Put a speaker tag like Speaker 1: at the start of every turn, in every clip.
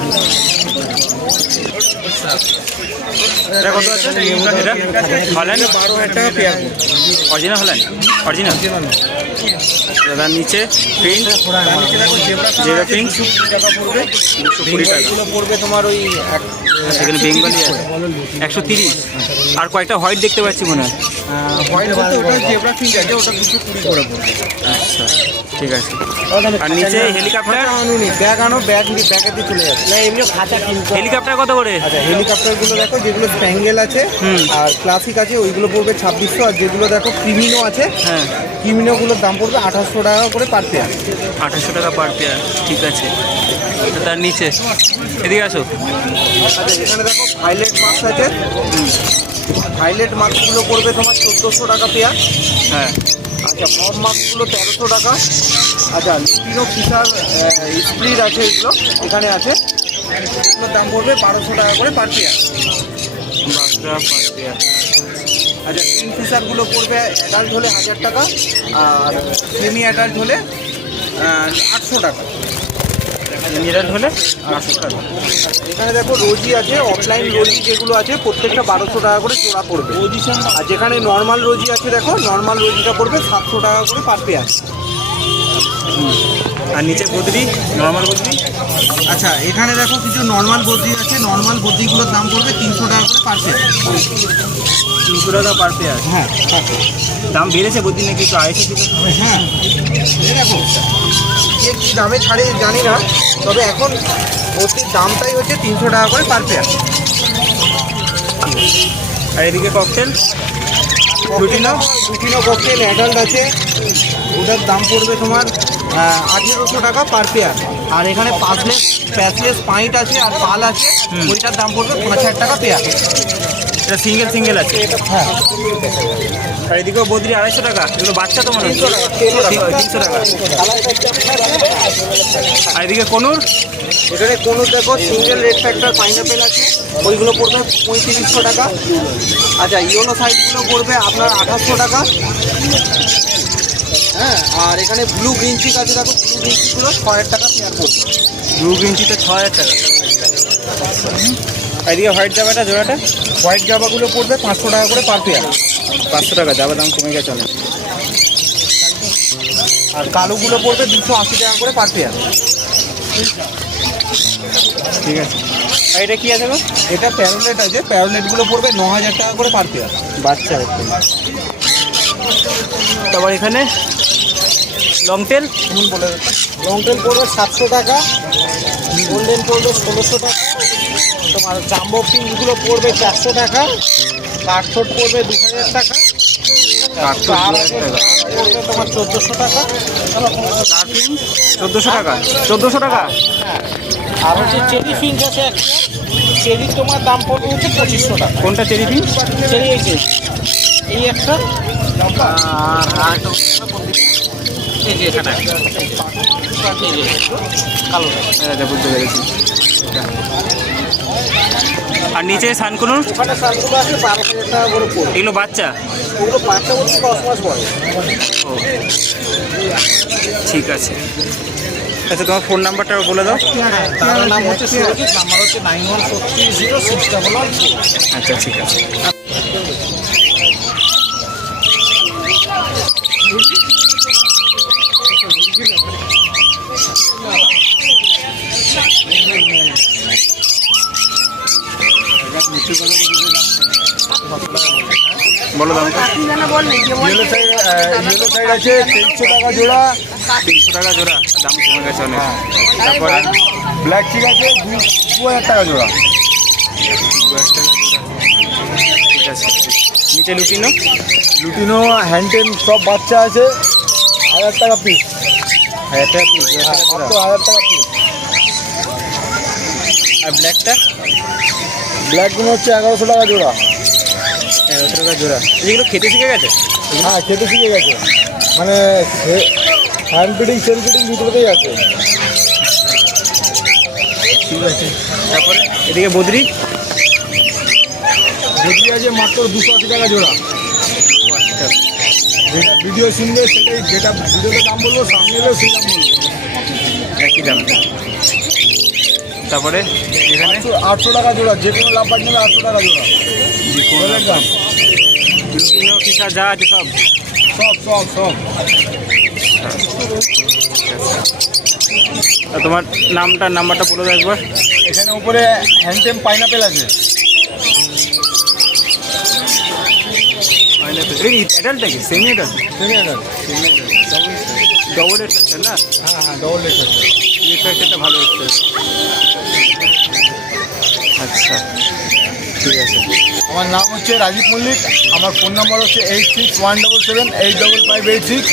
Speaker 1: Thank you. এটা কত আছে? এটা হল্যান্ড
Speaker 2: বারো হাজার টাকা পেয়ার
Speaker 1: অরিজিনাল হল্যান্ড অরিজিনাল দাদা নিচে প্রিন্ট জেরা প্রিন্ট
Speaker 2: টাকা পড়বে
Speaker 1: দুশো কুড়ি টাকা
Speaker 2: পড়বে তোমার ওই
Speaker 1: সেখানে বেঙ্গলি আছে। একশো তিরিশ। আর কয়েকটা হোয়াইট দেখতে পাচ্ছি মনে হয়।
Speaker 2: হোয়াইট বলতে ওটা জেব্রা আছে ওটা দুশো কুড়ি করে পড়বে।
Speaker 1: আচ্ছা ঠিক আছে। আর নিচে হেলিকপ্টার
Speaker 2: আনুনি ব্যাগ আনো ব্যাগ ব্যাগে দিয়ে চলে যাবে। না এমনি কিনতে
Speaker 1: হেলিকপ্টার কত করে?
Speaker 2: আচ্ছা হেলিকপ্টারগুলো দেখো যেগুলো স্প্যাঙ্গেল আছে
Speaker 1: হুম।
Speaker 2: আর ক্লাসিক আছে ওইগুলো পড়বে ছাব্বিশশো আর যেগুলো দেখো ক্রিমিনো আছে
Speaker 1: হ্যাঁ।
Speaker 2: ক্রিমিনোগুলোর দাম পড়বে আঠাশশো টাকা করে পার পেয়ার
Speaker 1: আঠাশশো টাকা পার পেয়ার ঠিক আছে। তার নিচে এদিকে আসো।
Speaker 2: আচ্ছা এখানে দেখো হাইলাইট মাস্ক আছে। হাইলাইট মাস্কগুলো পড়বে তোমার চোদ্দোশো টাকা পেয়ার
Speaker 1: হ্যাঁ।
Speaker 2: আচ্ছা ফর্ম মাস্কগুলো তেরোশো টাকা। আচ্ছা লুটিনো ফিসার স্প্রিড আছে এগুলো এখানে আছে। এগুলোর দাম পড়বে বারোশো টাকা করে পার পেয়ার
Speaker 1: পার পেয়ার
Speaker 2: আচ্ছা গ্রিন ফিশারগুলো পড়বে অ্যাডাল্ট হলে হাজার টাকা আর সেমি অ্যাডাল্ট হলে আটশো টাকা।
Speaker 1: মিরাল হলে আটশো টাকা।
Speaker 2: এখানে দেখো রোজি আছে অফলাইন রোজি যেগুলো আছে প্রত্যেকটা বারোশো টাকা করে জোড়া পড়বে। আর যেখানে নর্মাল রোজি আছে দেখো নর্মাল রোজিটা পড়বে সাতশো টাকা করে পার পেয়ার
Speaker 1: আর নিচে বদ্রি নর্মাল বদ্রি।
Speaker 2: আচ্ছা এখানে দেখো কিছু নর্মাল বদ্রি আছে। নর্মাল বদ্রিগুলোর দাম পড়বে তিনশো টাকা করে পার পেয়ার
Speaker 1: তিনশো টাকা পার পেয়ার
Speaker 2: হ্যাঁ
Speaker 1: দাম বেড়েছে বদ্রি নাকি একটু আড়াইশো
Speaker 2: হ্যাঁ দেখো। যে কী দামে ছাড়ে জানি না তবে এখন বদ্রির দামটাই হচ্ছে তিনশো টাকা করে পার পেয়ার
Speaker 1: আর এদিকে cockatiel
Speaker 2: lutino lutino cockatiel adult আছে। ওটার দাম পড়বে তোমার আঠেরোশো টাকা পার পেয়ার আর এখানে পাসলেস প্যাসলেস পাইট আছে আর পাল আছে ওইটার দাম পড়বে পাঁচ হাজার টাকা পেয়ার
Speaker 1: এটা সিঙ্গেল সিঙ্গেল আছে।
Speaker 2: হ্যাঁ।
Speaker 1: আর এদিকেও বদ্রি আড়াইশো টাকা। এগুলো বাচ্চা তো মনে হচ্ছে তিনশো টাকা। আর এদিকে কোনুর?
Speaker 2: এখানে কোনো দেখো সিঙ্গেল রেড ফ্যাক্টর পাইনাপেল আছে। ওইগুলো পড়বে পঁয়ত্রিশশো টাকা। আচ্ছা ইয়েলো সাইডগুলো পড়বে আপনার আঠাশশো টাকা। হ্যাঁ আর এখানে ব্লু গ্রিন চিক আছে দেখো ব্লু গ্রিন চিকগুলো ছ হাজার টাকা পেয়ার পড়বে
Speaker 1: ব্লু গ্রিনটিতে ছ হাজার টাকা। এদিকে হোয়াইট জামাটা জোড়াটা।
Speaker 2: হোয়াইট জাবাগুলো পড়বে পাঁচশো টাকা করে পার পেয়ার।
Speaker 1: পাঁচশো টাকা জাবা দাম কমে গেছে অনেক।
Speaker 2: আর কালোগুলো পড়বে দুশো আশি টাকা করে পার পেয়ার।
Speaker 1: ঠিক আছে। আর এটা কি আছে গো?
Speaker 2: এটা প্যারোলেট আছে প্যারোলেটগুলো পড়বে ন হাজার টাকা করে পার পেয়ার।
Speaker 1: বাচ্চা তারপর এখানে লং টেল
Speaker 2: বলে লংটেল পড়বে সাতশো টাকা গোল্ডেন পড়বে ষোলোশো টাকা। তোমার জাম্বো পিঙ্কগুলো পড়বে চারশো টাকা। কাঠফোট পড়বে দু হাজার টাকা আর
Speaker 1: 2000
Speaker 2: আছে,
Speaker 1: টাকা।
Speaker 2: আর পড়বে তোমার চোদ্দোশো টাকা।
Speaker 1: চোদ্দোশো টাকা? চোদ্দোশো টাকা?
Speaker 2: আর হচ্ছে চেরি পিঙ্ক আছে একটা। চেরি তোমার দাম পড়বে হচ্ছে পঁচিশশো টাকা।
Speaker 1: কোনটা চেরি
Speaker 2: চেরি এই এই একটা। আর আর একটা এই যে এখানে এই যে কালোটা
Speaker 1: আচ্ছা বুঝতে পেরেছি। আর নিচে সানকুনুর এগুলো বাচ্চা? ঠিক আছে। আচ্ছা তোমার ফোন নাম্বারটা বলে দাও।
Speaker 2: তার নাম হচ্ছে নাম্বার হচ্ছে nine one four three zero six double
Speaker 1: আচ্ছা ঠিক আছে। বলো দাম।
Speaker 2: ইয়েলো সাইড ইয়েলো সাইড আছে তেইশশো টাকা জোড়া।
Speaker 1: তিনশো টাকা জোড়া দাম কমে গেছে অনেক। তারপরে
Speaker 2: ব্ল্যাক চিক আছে দু দু হাজার টাকা জোড়া।
Speaker 1: দু হাজার টাকা জোড়া। ঠিক আছে। নিচে লুটিনো?
Speaker 2: লুটিনো হ্যান্ডটেন সব বাচ্চা আছে। হাজার টাকা পিস
Speaker 1: হাজার টাকা পিস দু হাজার টাকা
Speaker 2: পিস
Speaker 1: আর ব্ল্যাকটা
Speaker 2: ব্ল্যাকগুলো হচ্ছে এগারোশো টাকা জোড়া।
Speaker 1: এগারোশো টাকা জোড়া। যেগুলো খেতে শিখে গেছে?
Speaker 2: হ্যাঁ খেতে শিখে গেছে। মানে হ্যান্ড ফিটিং সেল ফিটিং দুটোতেই আছে।
Speaker 1: ঠিক আছে। তারপরে? এদিকে বদ্রি?
Speaker 2: বদলি আছে মাত্র দুশো আশি টাকা জোড়া। যেটা ভিডিও শুনবে সেটাই যেটা ভিডিওতে দাম বলব সামনে এলেও সেই দাম বলব।
Speaker 1: একই দাম। তারপরে এখানে?
Speaker 3: আটশো টাকা জোড়া যে কোনো লাভবার নিলে আটশো টাকা জোড়া। দাম।
Speaker 1: লুটিনো কিসা যা আছে সব।
Speaker 3: সব সব সব।
Speaker 1: তোমার নামটা নাম্বারটা বলে দাও একবার।
Speaker 3: এখানে উপরে হ্যান্ডটেম পাইনাপেল আছে।
Speaker 1: অ্যাডাল্ট নাকি semi adult
Speaker 3: semi other
Speaker 1: double থাকছে না?
Speaker 3: হ্যাঁ হ্যাঁ ডবল
Speaker 1: ভালো হচ্ছে। আচ্ছা ঠিক আছে।
Speaker 3: আমার নাম হচ্ছে রাজীব মল্লিক। আমার ফোন নাম্বার হচ্ছে eight six one double seven eight double five eight six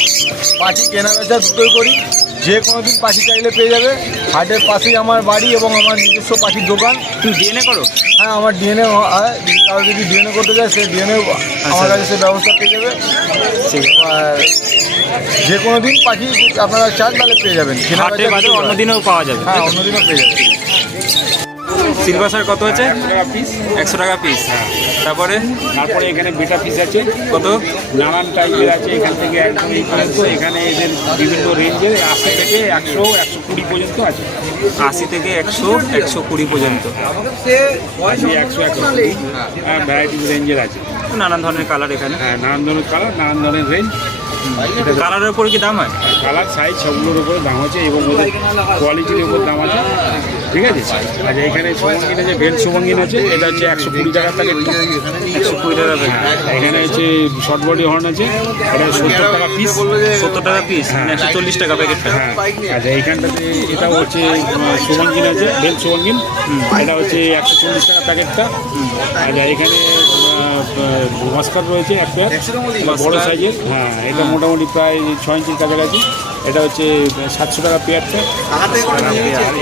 Speaker 3: পাখি কেনা বেচা দুটোই করি। যে কোনো দিন পাখি চাইলে পেয়ে যাবে। হাটের পাশেই আমার বাড়ি এবং আমার নিজস্ব পাখির দোকান।
Speaker 1: তুমি ডিএনএ করো?
Speaker 3: হ্যাঁ আমার ডিএনএ হয়। যদি কারও যদি ডিএনএ করতে চায় সে ডিএনএ আমার কাছে সে ব্যবস্থা পেয়ে যাবে। যে কোনো দিন পাখি আপনারা চান তাহলে পেয়ে যাবেন। অন্যদিনেও
Speaker 1: হাটে
Speaker 3: বেচা
Speaker 1: অন্য দিনেও পাওয়া যাবে।
Speaker 3: হ্যাঁ অন্যদিনও পেয়ে যাবে
Speaker 1: সিলভার স্যার কত হচ্ছে একশো টাকা পিস তারপরে?
Speaker 4: তারপরে এখানে বেটা পিস আছে।
Speaker 1: কত?
Speaker 4: নানান টাইপের আছে। এখান থেকে একদম এই পর্যন্ত এখানে এদের বিভিন্ন রেঞ্জের আশি থেকে একশো একশো কুড়ি পর্যন্ত আছে।
Speaker 1: আশি থেকে একশো একশো কুড়ি পর্যন্ত।
Speaker 4: একশো একশো কুড়ি। ভ্যারাইটিস রেঞ্জের আছে।
Speaker 1: নানান ধরনের কালার এখানে।
Speaker 4: হ্যাঁ নানান ধরনের কালার নানান ধরনের রেঞ্জ
Speaker 1: কালারের উপর কি দাম হয়?
Speaker 4: কালার সাইজ সবগুলোর উপরে দাম আছে এবং ওদের কোয়ালিটির উপর দাম আছে। ঠিক আছে? আচ্ছা এখানে সুমঙ্গিন আছে ভেল সুমঙ্গিন আছে এটা হচ্ছে একশো কুড়ি টাকার প্যাকেট
Speaker 1: একশো কুড়ি টাকা প্যাকেট
Speaker 4: এখানে হচ্ছে শর্ট বডি হর্ন আছে এটা সত্তর টাকা পিস
Speaker 1: সত্তর টাকা পিস মানে একশো চল্লিশ টাকা প্যাকেটটা
Speaker 4: হ্যাঁ আচ্ছা এইখানটাতে এটা হচ্ছে সুমঙ্গিন আছে বেল সুমঙ্গিন। এটা হচ্ছে একশো চল্লিশ টাকা প্যাকেটটা আচ্ছা এখানে মাস্কার রয়েছে এক পেয়ার বড় সাইজের হ্যাঁ এটা মোটামুটি প্রায় ছয় ইঞ্চির কাছাকাছি। এটা হচ্ছে সাতশো টাকা পেয়ারটা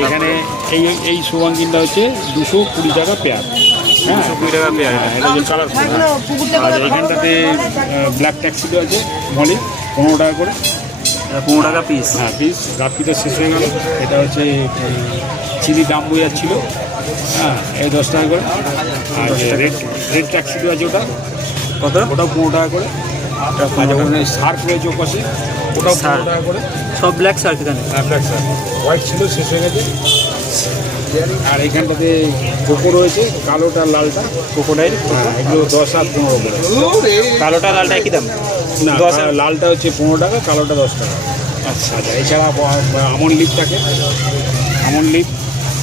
Speaker 4: এখানে এই এই সুমঙ্গিনটা হচ্ছে দুশো কুড়ি টাকা পেয়ার হ্যাঁ।
Speaker 1: কুড়ি টাকা পেয়ার
Speaker 4: হ্যাঁ এটা হচ্ছে কালারফুল আর এখানটাতে ব্ল্যাক ট্যাক্সিটা আছে মলি পনেরো টাকা করে।
Speaker 1: পনেরো টাকা পিস
Speaker 4: হ্যাঁ পিস গাপিটা শেষ হয়ে গেল। এটা হচ্ছে চিলি দাম বই যাচ্ছিল হ্যাঁ এই দশ টাকা করে। আর রেড রেড ট্যাক্সিটা আছে ওটা।
Speaker 1: কত?
Speaker 4: ওটাও পনেরো টাকা করে। আচ্ছা ওখানে শার্ক রয়েছে ওপাশে ওটাও। পনেরো টাকা করে।
Speaker 1: সব ব্ল্যাক শার্ক এখানে।
Speaker 4: হ্যাঁ ব্ল্যাক শার্ক হোয়াইট ছিল শেষ হয়ে গেছে। আর এখানটাতে কোকো রয়েছে কালোটা লালটা।
Speaker 1: ক্রোকোডাইল
Speaker 4: হ্যাঁ এগুলো দশ আর পনেরো করে।
Speaker 1: কালোটা লালটা একই দাম?
Speaker 4: না
Speaker 1: দশ আর
Speaker 4: লালটা হচ্ছে পনেরো টাকা কালোটা দশ টাকা। আচ্ছা। আচ্ছা এছাড়া আমন লিপ থাকে। আমন লিপ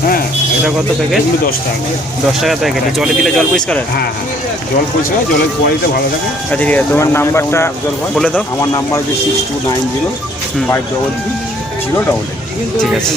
Speaker 4: হ্যাঁ
Speaker 1: এটা কত প্যাকেট?
Speaker 4: এগুলো দশ টাকা
Speaker 1: দশ টাকা প্যাকেট। জলে দিলে জল পরিষ্কার? হয়
Speaker 4: হ্যাঁ। হ্যাঁ জল পরিষ্কার জলের কোয়ালিটি ভালো থাকে।
Speaker 1: আচ্ছা ঠিক আছে তোমার নাম্বারটা বলে দাও।
Speaker 4: আমার নাম্বার হচ্ছে six two nine zero five double three zero double eight
Speaker 1: ঠিক আছে।